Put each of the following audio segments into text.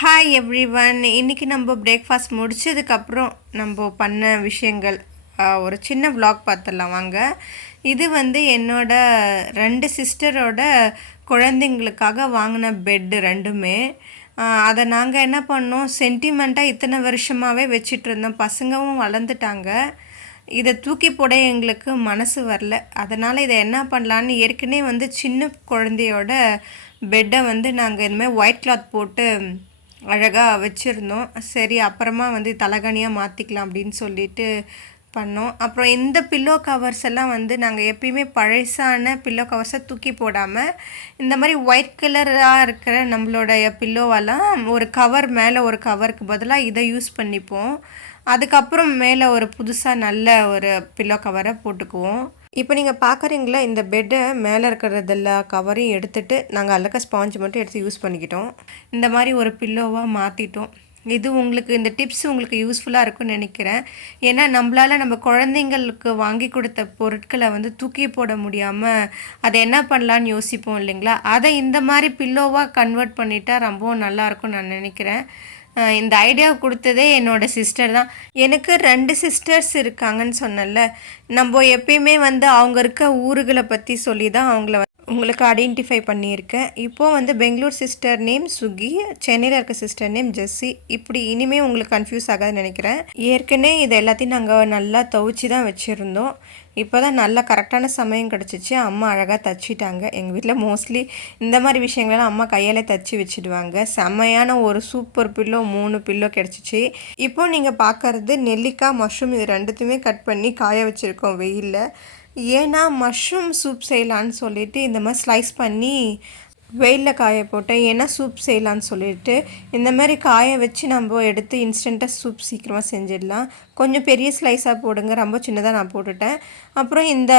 Hi everyone. இன்றைக்கி நம்ம breakfast முடிச்சதுக்கப்புறம் நம்ம பண்ண விஷயங்கள் ஒரு சின்ன vlog பார்த்துடலாம் வாங்க. இது வந்து என்னோட 2 சிஸ்டரோட குழந்தைங்களுக்காக வாங்கின பெட்டு ரெண்டுமே. அதை நாங்கள் என்ன பண்ணோம், சென்டிமெண்ட்டாக இத்தனை வருஷமாகவே வச்சிட்டு இருந்தோம். பசங்களும் வளர்ந்துட்டாங்க. இதை தூக்கி போட எங்களுக்கு மனசு வரல. அதனால் இதை என்ன பண்ணலான்னு ஏற்கனவே வந்து சின்ன குழந்தையோட பெட்டை வந்து நாங்கள் இனிமேல் ஒயிட் கிளாத் போட்டு அழகாக வச்சுருந்தோம். சரி அப்புறமா வந்து தலகாணியாக மாற்றிக்கலாம் அப்படின்னு சொல்லிட்டு பண்ணோம். அப்புறம் இந்த பில்லோ கவர்ஸ் எல்லாம் வந்து நாங்கள் எப்பயுமே பழசான பில்லோ கவர்ஸை தூக்கி போடாமல் இந்த மாதிரி ஒயிட் கலராக இருக்கிற நம்மளோடைய பில்லோவெல்லாம் ஒரு கவர் மேலே ஒரு கவருக்கு பதிலாக இதை யூஸ் பண்ணிப்போம். அதுக்கப்புறம் மேலே ஒரு புதுசாக நல்ல ஒரு பில்லோ கவரை போட்டுக்குவோம். இப்போ நீங்கள் பார்க்குறீங்களா, இந்த பெட்டை மேலே இருக்கிறதெல்லாம் கவரையும் எடுத்துகிட்டு நாங்கள் அல்லக்க ஸ்பாஞ்ச் மட்டும் எடுத்து யூஸ் பண்ணிக்கிட்டோம். இந்த மாதிரி ஒரு பில்லோவாக மாற்றிட்டோம். இது உங்களுக்கு இந்த டிப்ஸ் உங்களுக்கு யூஸ்ஃபுல்லாக இருக்கும்னு நினைக்கிறேன். ஏன்னா நம்மளால் நம்ம குழந்தைங்களுக்கு வாங்கி கொடுத்த பொருட்களை வந்து தூக்கி போட முடியாமல் அதை என்ன பண்ணலான்னு யோசிப்போம் இல்லைங்களா. அதை இந்த மாதிரி பில்லோவாக கன்வெர்ட் பண்ணிட்டா ரொம்பவும் நல்லாயிருக்கும்னு நான் நினைக்கிறேன். இந்த ஐடியா கொடுத்ததே என்னோடய சிஸ்டர் தான். எனக்கு 2 சிஸ்டர்ஸ் இருக்காங்கன்னு சொன்னல. நம்ம எப்பயுமே வந்து அவங்க இருக்க ஊர்களை பற்றி சொல்லி தான் அவங்கள உங்களுக்கு ஐடென்டிஃபை பண்ணியிருக்கேன். இப்போது வந்து பெங்களூர் சிஸ்டர் நேம் சுகி, சென்னையில் இருக்க சிஸ்டர் நேம் ஜெஸ்ஸி. இப்படி இனிமேல் உங்களுக்கு கன்ஃபியூஸ் ஆகாதுன்னு நினைக்கிறேன். ஏற்கனவே இது எல்லாத்தையும் நாங்கள் நல்லா துவைச்சி தான் வச்சுருந்தோம். இப்போ தான் நல்லா கரெக்டான சமயம் கிடச்சிச்சு. அம்மா அழகாக தைச்சிட்டாங்க. எங்கள் வீட்டில் மோஸ்ட்லி இந்த மாதிரி விஷயங்கள்லாம் அம்மா கையால் தைச்சி வச்சுடுவாங்க. செம்மையான ஒரு சூப்பர் பில்லோ 3 பில்லோ கிடச்சிச்சு. இப்போது நீங்கள் பார்க்குறது நெல்லிக்காய், மஷ்ரூம் இது ரெண்டுத்தையுமே கட் பண்ணி காய வச்சுருக்கோம் வெயிலில். ஏன்னா மஷ்ரூம் சூப் செய்யலான்னு சொல்லிவிட்டு இந்த மாதிரி ஸ்லைஸ் பண்ணி வெயிலில் காய போட்டேன். ஏன்னா சூப் செய்யலான்னு சொல்லிட்டு இந்த மாதிரி காய வச்சு நம்ம எடுத்து இன்ஸ்டண்ட்டாக சூப் சீக்கிரமாக செஞ்சிடலாம். கொஞ்சம் பெரிய ஸ்லைஸாக போடுங்க, ரொம்ப சின்னதாக நான் போட்டுட்டேன். அப்புறம் இந்த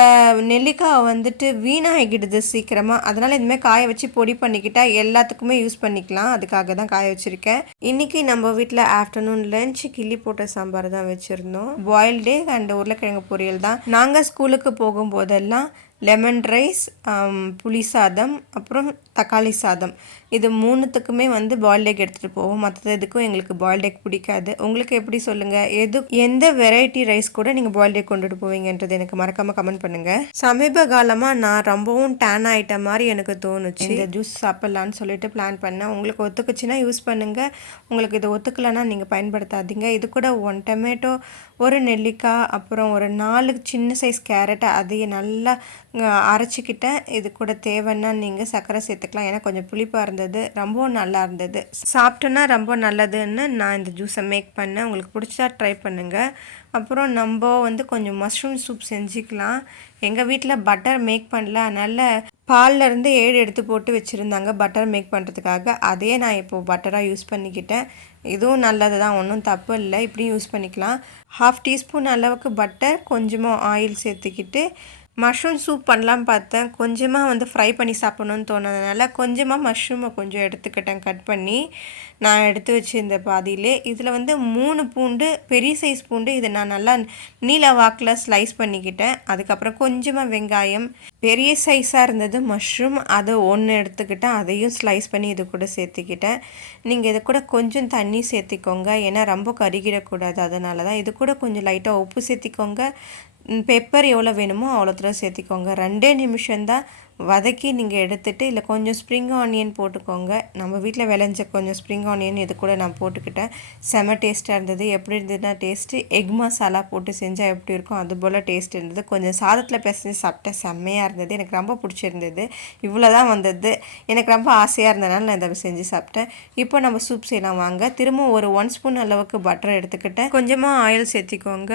நெல்லிக்காய் வந்துட்டு வீணாகிடுது சீக்கிரமாக. அதனால் இந்தமாதிரி காய வச்சு பொடி பண்ணிக்கிட்டால் எல்லாத்துக்குமே யூஸ் பண்ணிக்கலாம். அதுக்காக தான் காய வச்சுருக்கேன். இன்றைக்கி நம்ம வீட்டில் ஆஃப்டர்நூன் லஞ்ச் கிள்ளி போட்ட சாம்பார் தான் வச்சுருந்தோம். பாயில்டு அண்ட் உருளைக்கிழங்கு பொரியல் தான். நாங்கள் ஸ்கூலுக்கு போகும்போதெல்லாம் லெமன் ரைஸ், புளி சாதம், அப்புறம் தக்காளி சாதம், இது 3த்துக்குமே வந்து பாயில்ட் எக் எடுத்துகிட்டு போவோம். மற்ற எதுக்கும் எங்களுக்கு பாயில்ட் எக் பிடிக்காது. உங்களுக்கு எப்படி சொல்லுங்கள், எந்த வெரைட்டி ரைஸ் கூட நீங்கள் பாயில்ட் எக் கொண்டுட்டு போவீங்கன்றது எனக்கு மறக்காமல் கமெண்ட் பண்ணுங்கள். சமீப காலமாக நான் ரொம்பவும் டேன் ஆகிட்ட மாதிரி எனக்கு தோணுச்சு. இந்த ஜூஸ் சாப்பிட்லான்னு சொல்லிட்டு பிளான் பண்ணேன். உங்களுக்கு ஒத்துக்குச்சுன்னா யூஸ் பண்ணுங்கள். உங்களுக்கு இது ஒத்துக்கலைன்னா நீங்கள் பயன்படுத்தாதீங்க. இது கூட 1 டொமேட்டோ, ஒரு நெல்லிக்காய், அப்புறம் ஒரு 4 சின்ன சைஸ் கேரட்டை அதையும் நல்லா அரைச்சிக்கிட்டேன். இது கூட தேவைன்னா நீங்கள் சர்க்கரை சேர்த்துக்கலாம். ஏன்னா கொஞ்சம் புளிப்பாக இருந்தது, ரொம்பவும் நல்லா இருந்தது. சாப்பிட்டோன்னா ரொம்ப நல்லதுன்னு நான் இந்த ஜூஸை மேக் பண்ணேன். உங்களுக்கு பிடிச்சா ட்ரை பண்ணுங்கள். அப்புறம் நம்ம வந்து கொஞ்சம் மஷ்ரூம் சூப் செஞ்சுக்கலாம். எங்கள் வீட்டில் பட்டர் மேக் பண்ணல, அதனால் பால்லேருந்து 7 எடுத்து போட்டு வச்சுருந்தாங்க பட்டர் மேக் பண்ணுறதுக்காக. அதையே நான் இப்போது பட்டராக யூஸ் பண்ணிக்கிட்டேன். இதுவும் நல்லது தான், ஒன்றும் தப்பு இல்லை, இப்படியும் யூஸ் பண்ணிக்கலாம். 1/2 டீஸ்பூன் அளவுக்கு பட்டர், கொஞ்சமாக ஆயில் சேர்த்துக்கிட்டு மஷ்ரூம் சூப் பண்ணலான்னு பார்த்தேன். கொஞ்சமாக வந்து ஃப்ரை பண்ணி சாப்பிட்ணுன்னு தோணுனதுனால கொஞ்சமாக மஷ்ரூமை கொஞ்சம் எடுத்துக்கிட்டேன் கட் பண்ணி. நான் எடுத்து வச்சுருந்த பாதியிலே இதில் வந்து 3 பூண்டு, பெரிய சைஸ் பூண்டு, இதை நான் நல்லா நீல வாக்கில் ஸ்லைஸ் பண்ணிக்கிட்டேன். அதுக்கப்புறம் கொஞ்சமாக வெங்காயம், பெரிய சைஸாக இருந்தது மஷ்ரூம், அதை 1 எடுத்துக்கிட்டேன். அதையும் ஸ்லைஸ் பண்ணி இது கூட சேர்த்துக்கிட்டேன். நீங்கள் இது கூட கொஞ்சம் தண்ணி சேர்த்திக்கோங்க, ஏன்னா ரொம்ப கருகிடக்கூடாது. அதனால தான். இது கூட கொஞ்சம் லைட்டாக உப்பு சேர்த்திக்கோங்க. பெப்பர் எவ்வளோ வேணுமோ அவ்வளோ தூரம் சேர்த்திக்கோங்க. 2 நிமிஷம்தான் வதக்கி நீங்கள் எடுத்துகிட்டு இல்லை கொஞ்சம் ஸ்ப்ரிங் ஆனியன் போட்டுக்கோங்க. நம்ம வீட்டில் விளைஞ்ச கொஞ்சம் ஸ்ப்ரிங் ஆனியன் இது கூட நான் போட்டுக்கிட்டேன். செம டேஸ்ட்டாக இருந்தது. எப்படி இருந்ததுன்னா டேஸ்ட்டு எக் மசாலா போட்டு செஞ்சால் எப்படி இருக்கும் அது போல் டேஸ்ட் இருந்தது. கொஞ்சம் சாதத்தில் பிசைஞ்சு சாப்பிட்டேன், செம்மையாக இருந்தது. எனக்கு ரொம்ப பிடிச்சிருந்தது. இவ்வளோ தான் வந்தது. எனக்கு ரொம்ப ஆசையாக இருந்ததுனால நான் இதை செஞ்சு சாப்பிட்டேன். இப்போ நம்ம சூப் செய்யலாம் வாங்க. திரும்ப ஒரு 1 ஸ்பூன் அளவுக்கு பட்டர் எடுத்துக்கிட்டேன். கொஞ்சமாக ஆயில் சேர்த்திக்கோங்க.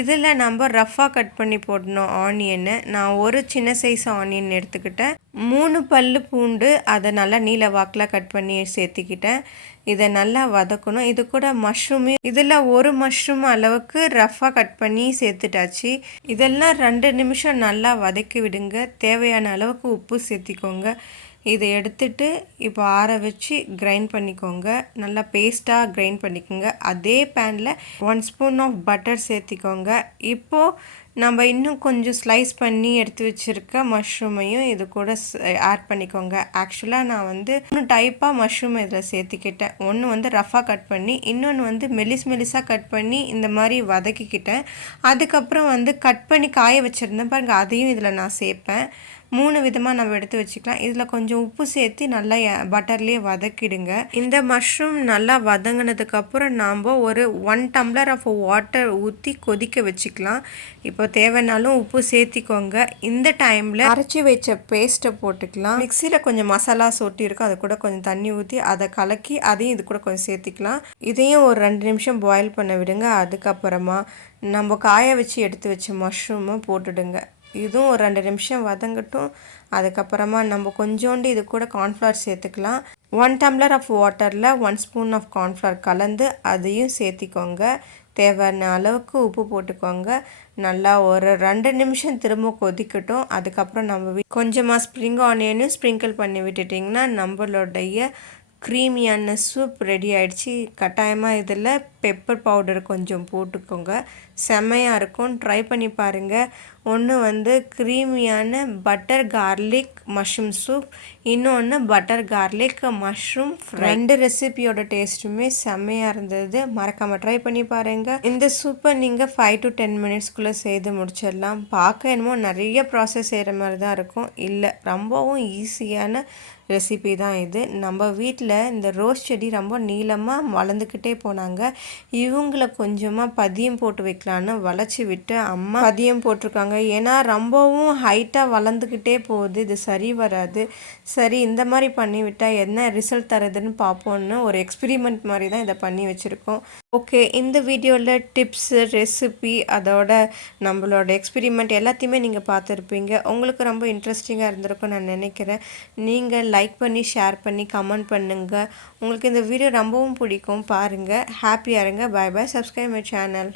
இதில் நம்ம ரஃப்பாக கட் பண்ணி போடணும் ஆனியனை. நான் ஒரு சின்ன சைஸ் ஆனியன் எடுத்துக்கிட்டேன். 3 பல்லு பூண்டு, அதை நல்லா நீல வாக்கில் கட் பண்ணி சேர்த்துக்கிட்டேன். இதை நல்லா வதக்கணும். இது கூட மஷ்ரூமையும் இதில் ஒரு மஷ்ரூம் அளவுக்கு ரஃப்பாக கட் பண்ணி சேர்த்துட்டாச்சு. இதெல்லாம் 2 நிமிஷம் நல்லா வதக்கி விடுங்க. தேவையான அளவுக்கு உப்பு சேர்த்திக்கோங்க. இதை எடுத்துட்டு இப்போ ஆற வச்சு கிரைண்ட் பண்ணிக்கோங்க. நல்லா பேஸ்ட்டாக கிரைண்ட் பண்ணிக்கோங்க. அதே பேனில் 1 ஸ்பூன் ஆஃப் பட்டர் சேர்த்திக்கோங்க. இப்போது நம்ம இன்னும் கொஞ்சம் ஸ்லைஸ் பண்ணி எடுத்து வச்சுருக்க மஷ்ரூமையும் இது கூட ஆட் பண்ணிக்கோங்க. ஆக்சுவலாக நான் வந்து 3 டைப்பாக மஷ்ரூம் இதில் சேர்த்துக்கிட்டேன். ஒன்று வந்து ரஃபாக கட் பண்ணி, இன்னொன்று வந்து மெலிசாக கட் பண்ணி இந்த மாதிரி வதக்கிக்கிட்டேன். அதுக்கப்புறம் வந்து கட் பண்ணி காய வச்சுருந்தேன் பாருங்கள், அதையும் இதில் நான் சேர்ப்பேன். 3 விதமாக நம்ம எடுத்து வச்சுக்கலாம். இதில் கொஞ்சம் உப்பு சேர்த்து நல்லா பட்டர்லேயே வதக்கிடுங்க. இந்த மஷ்ரூம் நல்லா வதங்கினதுக்கப்புறம் நாம் ஒரு 1 டம்ளர் ஆஃப் வாட்டர் ஊற்றி கொதிக்க வச்சுக்கலாம். இப்போ தேவைனாலும் உப்பு சேர்த்திக்கோங்க. இந்த டைமில் அரைச்சி வச்ச பேஸ்ட்டை போட்டுக்கலாம். மிக்சியில் கொஞ்சம் மசாலா சொட்டி இருக்கும், அது கூட கொஞ்சம் தண்ணி ஊற்றி அதை கலக்கி அதையும் இது கூட கொஞ்சம் சேர்த்திக்கலாம். இதையும் ஒரு 2 நிமிஷம் பாயில் பண்ண விடுங்க. அதுக்கப்புறமா நம்ம காய வச்சு எடுத்து வச்ச மஷ்ரூமை போட்டுடுங்க. இதுவும் ஒரு 2 நிமிஷம் வதங்கட்டும். அதுக்கப்புறமா நம்ம கொஞ்சோண்டு இது கூட கார்ன்ஃப்ளவர் சேர்த்துக்கலாம். 1 டம்ளர் ஆஃப் வாட்டரில் 1 ஸ்பூன் ஆஃப் கார்ன்ஃப்ளவர் கலந்து அதையும் சேர்த்திக்கோங்க. தேவையான அளவுக்கு உப்பு போட்டுக்கோங்க. நல்லா ஒரு 2 நிமிஷம் திரும்ப கொதிக்கட்டும். அதுக்கப்புறம் நம்ம கொஞ்சமாக ஸ்ப்ரிங் ஆனியனும் ஸ்ப்ரிங்கிள் பண்ணி விட்டுட்டிங்கன்னா நம்மளுடைய க்ரீமியான சூப் ரெடி ஆகிடுச்சு. கட்டாயமாக இதில் பெப்பர் பவுடர் கொஞ்சம் போட்டுக்கோங்க. செம்மையாக இருக்கும், ட்ரை பண்ணி பாருங்கள். ஒன்று வந்து க்ரீமியான பட்டர் கார்லிக் மஷ்ரூம் சூப், இன்னொன்று பட்டர் கார்லிக் மஷ்ரூம் ஃப்ரை. 2 ரெசிபியோட டேஸ்ட்டுமே செம்மையாக இருந்தது. மறக்காமல் ட்ரை பண்ணி பாருங்கள். இந்த சூப்பை நீங்கள் 5 to 10 மினிட்ஸ்க்குள்ளே செய்து முடிச்சிடலாம். பார்க்க என்னமோ நிறைய ப்ராசஸ் செய்கிற மாதிரி தான் இருக்கும், இல்லை ரொம்பவும் ஈஸியான ரெசிபி தான் இது. நம்ம வீட்டில் இந்த ரோஸ் செடி ரொம்ப நீளமாக வளர்ந்துக்கிட்டே போனாங்க. இவங்கள கொஞ்சமாக பதியம் போட்டு வைக்கலான்னு வளைச்சி விட்டு அம்மா பதியம் போட்டிருக்காங்க. ஏன்னா ரொம்பவும் ஹைட்டாக வளர்ந்துக்கிட்டே போகுது, இது சரி வராது. சரி இந்த மாதிரி பண்ணி விட்டால் என்ன ரிசல்ட் தருதுன்னு பார்ப்போன்னு ஒரு எக்ஸ்பிரிமெண்ட் மாதிரி தான் இதை பண்ணி வச்சுருக்கோம். ஓகே, இந்த வீடியோவில் டிப்ஸு, ரெசிபி, அதோட நம்மளோட எக்ஸ்பிரிமெண்ட் எல்லாத்தையுமே நீங்கள் பார்த்துருப்பீங்க. உங்களுக்கு ரொம்ப இன்ட்ரெஸ்டிங்காக இருந்திருக்கும் நான் நினைக்கிறேன். நீங்கள் லைக் பண்ணி, ஷேர் பண்ணி, கமெண்ட் பண்ணுங்கள். உங்களுக்கு இந்த வீடியோ ரொம்பவும் பிடிக்கும். பாருங்கள், ஹாப்பியாக இருங்க. Bye bye. Subscribe my channel.